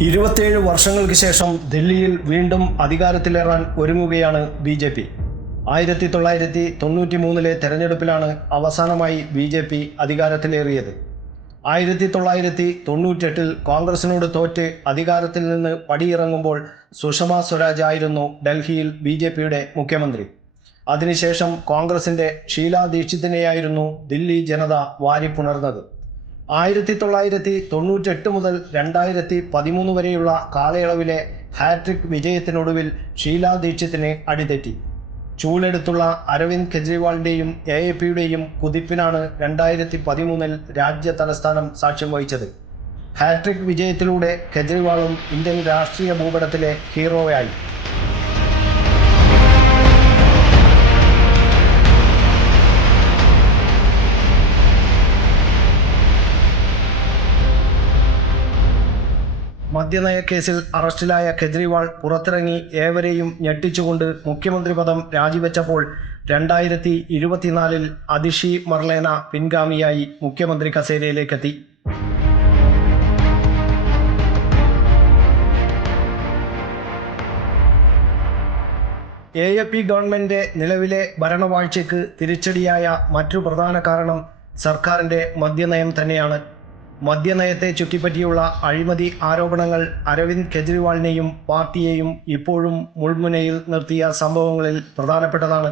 ഇരുപത്തേഴ് വർഷങ്ങൾക്ക് ശേഷം ദില്ലിയിൽ വീണ്ടും അധികാരത്തിലേറാൻ ഒരുങ്ങുകയാണ് ബി ജെ പി. ആയിരത്തി തൊള്ളായിരത്തി തൊണ്ണൂറ്റി മൂന്നിലെ തെരഞ്ഞെടുപ്പിലാണ് അവസാനമായി ബി ജെ പി അധികാരത്തിലേറിയത്. ആയിരത്തി തൊള്ളായിരത്തി തൊണ്ണൂറ്റെട്ടിൽ കോൺഗ്രസിനോട് തോറ്റ് അധികാരത്തിൽ നിന്ന് പടിയിറങ്ങുമ്പോൾ സുഷമ സ്വരാജ് ആയിരുന്നു ഡൽഹിയിൽ ബി ജെ പിയുടെ മുഖ്യമന്ത്രി. അതിനുശേഷം കോൺഗ്രസിന്റെ ഷീലാ ദീക്ഷിതിനെയായിരുന്നു ദില്ലി ജനത വാരിപ്പുണർന്നത്. ആയിരത്തി തൊള്ളായിരത്തി തൊണ്ണൂറ്റെട്ട് മുതൽ രണ്ടായിരത്തി പതിമൂന്ന് വരെയുള്ള കാലയളവിലെ ഹാട്രിക് വിജയത്തിനൊടുവിൽ ഷീലാ ദീക്ഷിതിന് അടിതെറ്റി. ചൂലെടുത്തുള്ള അരവിന്ദ് കെജ്രിവാളിന്റെയും എ എ പിയുടെയും കുതിപ്പിനാണ് രണ്ടായിരത്തി പതിമൂന്നിൽ രാജ്യ തലസ്ഥാനം സാക്ഷ്യം വഹിച്ചത്. ഹാട്രിക് വിജയത്തിലൂടെ കെജ്രിവാളും ഇന്ത്യൻ രാഷ്ട്രീയ ഭൂപടത്തിലെ ഹീറോയായി. മദ്യനയ കേസിൽ അറസ്റ്റിലായ കെജ്രിവാൾ പുറത്തിറങ്ങി ഏവരെയും ഞെട്ടിച്ചുകൊണ്ട് മുഖ്യമന്ത്രി പദം രാജിവെച്ചപ്പോൾ രണ്ടായിരത്തി ഇരുപത്തിനാലിൽ അതിഷി മർലേന പിൻഗാമിയായി മുഖ്യമന്ത്രി കസേരയിലേക്കെത്തി. എ എ പി ഗവൺമെന്റ് നിലവിലെ ഭരണവാഴ്ചയ്ക്ക് തിരിച്ചടിയായ മറ്റു പ്രധാന കാരണം സർക്കാരിന്റെ മദ്യനയം തന്നെയാണ്. മദ്യനയത്തെ ചുറ്റിപ്പറ്റിയുള്ള അഴിമതി ആരോപണങ്ങൾ അരവിന്ദ് കെജ്രിവാളിനെയും പാർട്ടിയെയും ഇപ്പോഴും മുൾമുനയിൽ നിർത്തിയ സംഭവങ്ങളിൽ പ്രധാനപ്പെട്ടതാണ്.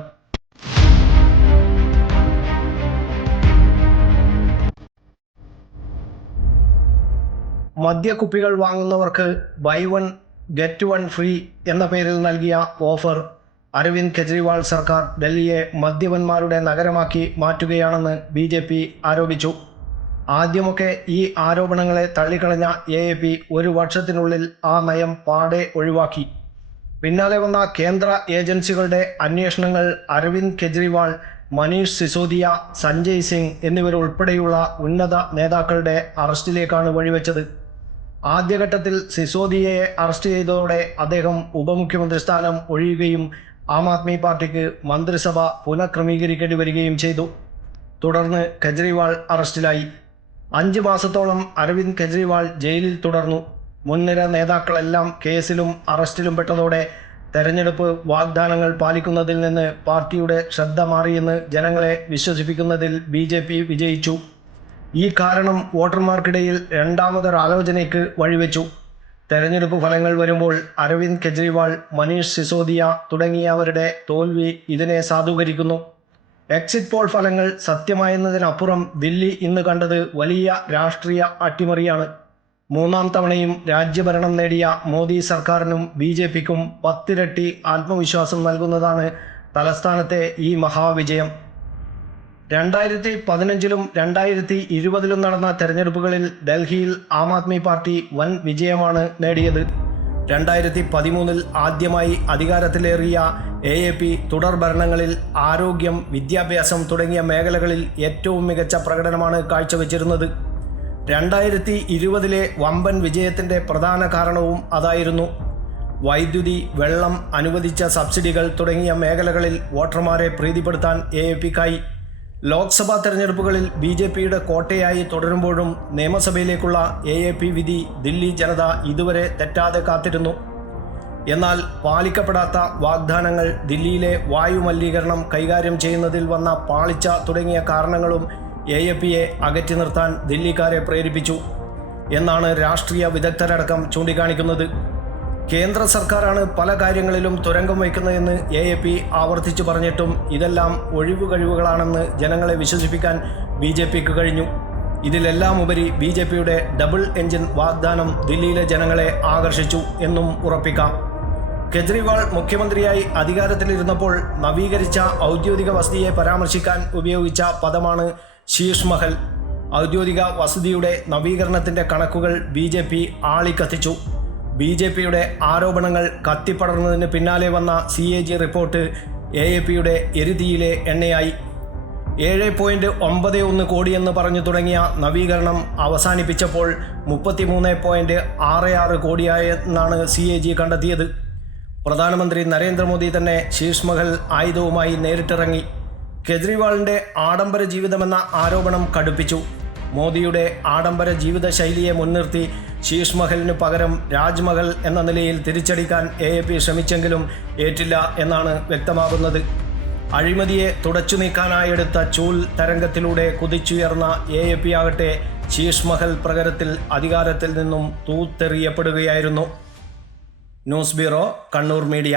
മദ്യക്കുപ്പികൾ വാങ്ങുന്നവർക്ക് buy one get one free എന്ന പേരിൽ നൽകിയ ഓഫർ അരവിന്ദ് കെജ്രിവാൾ സർക്കാർ ഡൽഹിയെ മദ്യപന്മാരുടെ നഗരമാക്കി മാറ്റുകയാണെന്ന് ബി ആരോപിച്ചു. ആദ്യമൊക്കെ ഈ ആരോപണങ്ങളെ തള്ളിക്കളഞ്ഞ എ എ പി ഒരു വർഷത്തിനുള്ളിൽ ആ നയം പാടെ ഒഴിവാക്കി. പിന്നാലെ വന്ന കേന്ദ്ര ഏജൻസികളുടെ അന്വേഷണങ്ങൾ അരവിന്ദ് കെജ്രിവാൾ മനീഷ് സിസോദിയ സഞ്ജയ് സിംഗ് എന്നിവരുൾപ്പെടെയുള്ള ഉന്നത നേതാക്കളുടെ അറസ്റ്റിലേക്കാണ് വഴിവെച്ചത്. ആദ്യഘട്ടത്തിൽ സിസോദിയയെ അറസ്റ്റ് ചെയ്തതോടെ അദ്ദേഹം ഉപമുഖ്യമന്ത്രി സ്ഥാനം ഒഴിയുകയും ആം ആദ്മി പാർട്ടിക്ക് മന്ത്രിസഭ പുനഃക്രമീകരിക്കേണ്ടി വരികയും ചെയ്തു. തുടർന്ന് കെജ്രിവാൾ അറസ്റ്റിലായി. അഞ്ച് മാസത്തോളം അരവിന്ദ് കെജ്രിവാൾ ജയിലിൽ തുടർന്നു. മുൻനിര നേതാക്കളെല്ലാം കേസിലും അറസ്റ്റിലും പെട്ടതോടെ തെരഞ്ഞെടുപ്പ് വാഗ്ദാനങ്ങൾ പാലിക്കുന്നതിൽ നിന്ന് പാർട്ടിയുടെ ശ്രദ്ധ മാറിയെന്ന് ജനങ്ങളെ വിശ്വസിപ്പിക്കുന്നതിൽ ബി ജെ പി വിജയിച്ചു. ഈ കാരണം വോട്ടർമാർക്കിടയിൽ രണ്ടാമതൊരാലോചനയ്ക്ക് വഴിവെച്ചു. തെരഞ്ഞെടുപ്പ് ഫലങ്ങൾ വരുമ്പോൾ അരവിന്ദ് കെജ്രിവാൾ മനീഷ് സിസോദിയ തുടങ്ങിയവരുടെ തോൽവി ഇതിനെ സാധൂകരിക്കുന്നു. എക്സിറ്റ് പോൾ ഫലങ്ങൾ സത്യമായെന്നതിനപ്പുറം ദില്ലി ഇന്ന് കണ്ടത് വലിയ രാഷ്ട്രീയ അട്ടിമറിയാണ്. മൂന്നാം തവണയും രാജ്യഭരണം നേടിയ മോദി സർക്കാരിനും ബി ജെ പിക്കും പത്തിരട്ടി ആത്മവിശ്വാസം നൽകുന്നതാണ് തലസ്ഥാനത്തെ ഈ മഹാവിജയം. രണ്ടായിരത്തി പതിനഞ്ചിലും രണ്ടായിരത്തി ഇരുപതിലും നടന്ന തെരഞ്ഞെടുപ്പുകളിൽ ഡൽഹിയിൽ ആം ആദ്മി പാർട്ടി വൻ വിജയമാണ് നേടിയത്. രണ്ടായിരത്തി പതിമൂന്നിൽ ആദ്യമായി അധികാരത്തിലേറിയ എ എ പി തുടർ ഭരണങ്ങളിൽ ആരോഗ്യം വിദ്യാഭ്യാസം തുടങ്ങിയ മേഖലകളിൽ ഏറ്റവും മികച്ച പ്രകടനമാണ് കാഴ്ചവെച്ചിരുന്നത്. രണ്ടായിരത്തി ഇരുപതിലെ വമ്പൻ വിജയത്തിന്റെ പ്രധാന കാരണവും അതായിരുന്നു വൈദ്യുതി വെള്ളം അനുവദിച്ച സബ്സിഡികൾ തുടങ്ങിയ മേഖലകളിൽ വോട്ടർമാരെ പ്രീതിപ്പെടുത്താൻ എ എ പിക്കായി. ലോക്സഭാ തെരഞ്ഞെടുപ്പുകളിൽ ബി ജെ പിയുടെ കോട്ടയായി തുടരുമ്പോഴും നിയമസഭയിലേക്കുള്ള എ എ പി വിധി ദില്ലി ജനത ഇതുവരെ തെറ്റാതെ കാത്തിരുന്നു. എന്നാൽ പാലിക്കപ്പെടാത്ത വാഗ്ദാനങ്ങൾ ദില്ലിയിലെ വായു മലിനീകരണം കൈകാര്യം ചെയ്യുന്നതിൽ വന്ന പാളിച്ച തുടങ്ങിയ കാരണങ്ങളും എ എ പിയെ അകറ്റി നിർത്താൻ ദില്ലിക്കാരെ പ്രേരിപ്പിച്ചു. എന്നാണ് രാഷ്ട്രീയ വിദഗ്ധരടക്കം ചൂണ്ടിക്കാണിക്കുന്നത്. കേന്ദ്ര സർക്കാരാണ് പല കാര്യങ്ങളിലും തുരങ്കം വയ്ക്കുന്നതെന്ന് എ എ പി ആവർത്തിച്ചു പറഞ്ഞിട്ടും ഇതെല്ലാം ഒഴിവു കഴിവുകളാണെന്ന് ജനങ്ങളെ വിശ്വസിപ്പിക്കാൻ ബി ജെ പിക്ക് കഴിഞ്ഞു. ഇതിലെല്ലാം ഉപരി ബി ജെ പിയുടെ ഡബിൾ എഞ്ചിൻ വാഗ്ദാനം ദില്ലിയിലെ ജനങ്ങളെ ആകർഷിച്ചു എന്നും ഉറപ്പിക്കാം. കെജ്രിവാൾ മുഖ്യമന്ത്രിയായി അധികാരത്തിലിരുന്നപ്പോൾ നവീകരിച്ച ഔദ്യോഗിക വസതിയെ പരാമർശിക്കാൻ ഉപയോഗിച്ച പദമാണ് ശീഷ് മഹൽ ഔദ്യോഗിക വസതിയുടെ നവീകരണത്തിന്റെ കണക്കുകൾ ബി ജെ പി ആളിക്കത്തിച്ചു. ബി ജെ പിയുടെ ആരോപണങ്ങൾ കത്തിപ്പടർന്നതിന് പിന്നാലെ വന്ന C A G report A A പിയുടെ എരുതിയിലെ എണ്ണയായി. ഏഴ് പോയിന്റ് ഒമ്പത് ഒന്ന് കോടിയെന്ന് പറഞ്ഞു തുടങ്ങിയ നവീകരണം അവസാനിപ്പിച്ചപ്പോൾ മുപ്പത്തിമൂന്ന് പോയിന്റ് ആറ് ആറ് കോടിയായെന്നാണ് സി എ ജി കണ്ടെത്തിയത്. പ്രധാനമന്ത്രി നരേന്ദ്രമോദി തന്നെ ശീഷ് മഹൽ ആയുധവുമായി നേരിട്ടിറങ്ങി. കെജ്രിവാളിന്റെ ആഡംബര ജീവിതമെന്ന ആരോപണം കടുപ്പിച്ചു. മോദിയുടെ ആഡംബര ജീവിതശൈലിയെ മുൻനിർത്തി ശീഷ് മഹലിന് പകരം രാജ്മഹൽ എന്ന നിലയിൽ തിരിച്ചടിക്കാൻ എ എ പി ശ്രമിച്ചെങ്കിലും ഏറ്റില്ല എന്നാണ് വ്യക്തമാകുന്നത്. അഴിമതിയെ തുടച്ചു നീക്കാനായെടുത്ത ചൂൽ തരംഗത്തിലൂടെ കുതിച്ചുയർന്ന എ എ പി ആകട്ടെ ശീഷ് മഹൽ പ്രകരത്തിൽ അധികാരത്തിൽ നിന്നും തൂത്തെറിയപ്പെടുകയായിരുന്നു. News bureau Kannur media.